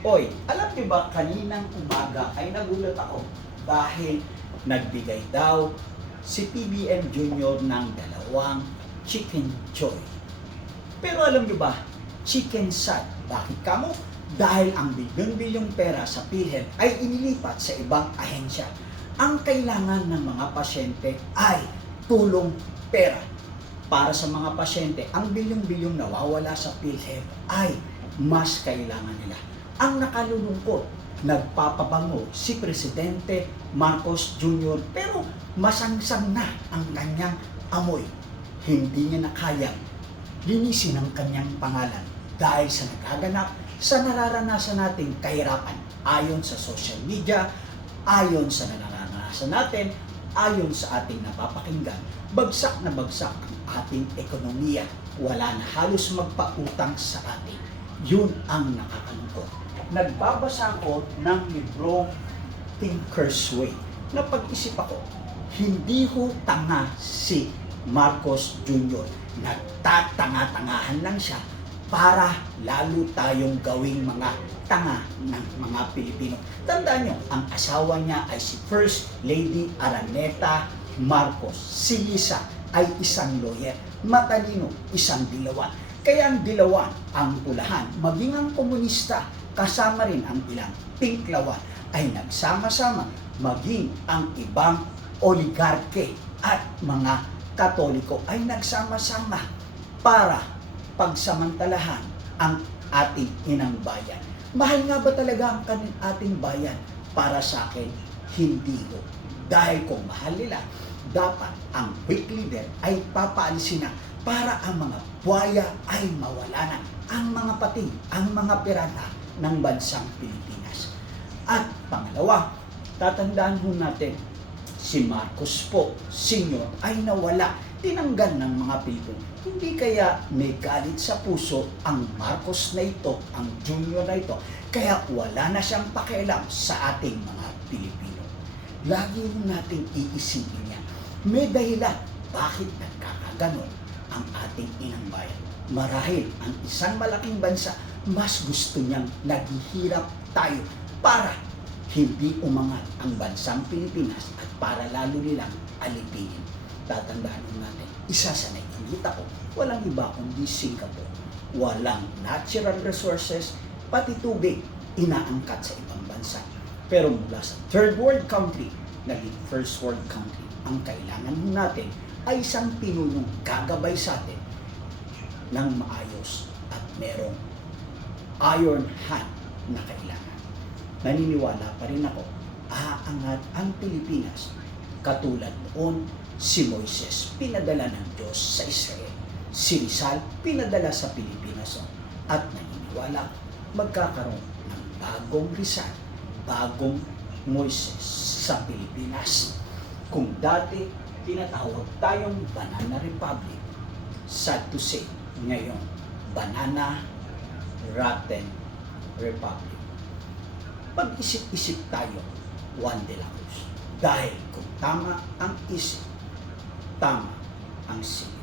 Oy, alam niyo ba kaninang umaga ay nagulat ako dahil nagbigay daw si PBM Junior ng dalawang chicken joy. Pero alam niyo ba, chicken sad. Bakit kamo? Dahil ang bilyon-bilyong pera sa PhilHealth ay inilipat sa ibang ahensya. Ang kailangan ng mga pasyente ay tulong pera. Para sa mga pasyente, ang bilyong-bilyong nawawala sa PhilHealth ay mas kailangan nila. Ang nakalulungkot, nagpapabango si Presidente Marcos Jr. pero masangsang na ang kanyang amoy. Hindi niya na kayang linisin ang kanyang pangalan dahil sa nagaganap sa nararanasan nating kahirapan ayon sa social media, ayon sa nararanasan natin, ayon sa ating napapakinggan. Bagsak na bagsak ang ating ekonomiya. Wala na halos magpautang sa atin. Yun ang nakakalungkot. Nagbabasa ako ng libro Thinker's Way. Napag-isip ako, hindi ho tanga si Marcos Jr. Nagtatanga-tangahan lang siya para lalo tayong gawing mga tanga ng mga Pilipino. Tandaan nyo, ang asawa niya ay si First Lady Araneta Marcos. Si Lisa ay isang lawyer, matalino, isang dilawan. Kaya ang dilawan, ang ulahan, maging ang komunista, kasama rin ang ilang pinklawan, ay nagsama-sama maging ang ibang oligarke at mga Katoliko ay nagsama-sama para pagsamantalahan ang ating inang bayan. Mahal nga ba talaga ang ating bayan? Para sa akin, hindi ko. Dahil kung mahal nila, dapat ang weak leader ay papaalisin na para ang mga buhaya ay mawala na. Ang mga pating, ang mga pirata ng bansang Pilipinas. At pangalawa, tatandaan ho natin, si Marcos po, Sr. ay nawala, tinanggal ng mga Pilipino. Hindi kaya may galit sa puso ang Marcos na ito, ang Junior na ito, kaya wala na siyang pakialam sa ating mga Pilipino. Lagi nating iisipin yan. May dahilan bakit nagkakaganon ang ating inang bayan. Marahil ang isang malaking bansa, mas gusto niyang naghihirap tayo para hindi umangat ang bansang Pilipinas at para lalo nilang alipinin. Tatandaan natin, isa sa nakikita ko, walang iba kundi Singapore. Walang natural resources, pati tubig, inaangkat sa ibang bansa. Pero mula sa third world country, naging first world country, ang kailangan natin ay isang pinunong gagabay sa atin ng maayos at merong iron hand na kailangan. Naniniwala pa rin ako, aangat ang Pilipinas katulad noon si Moises, pinadala ng Diyos sa Israel. Si Rizal, pinadala sa Pilipinas. At naniniwala, magkakaroon ng bagong Rizal, bagong Moises sa Pilipinas. Kung dati, tinatawag tayong Banana Republic, sad to say, ngayon, Banana Rotten Republic. Pag-isip-isip tayo, Juan de la Cruz. Dahil kung tama ang isip, tama ang silip.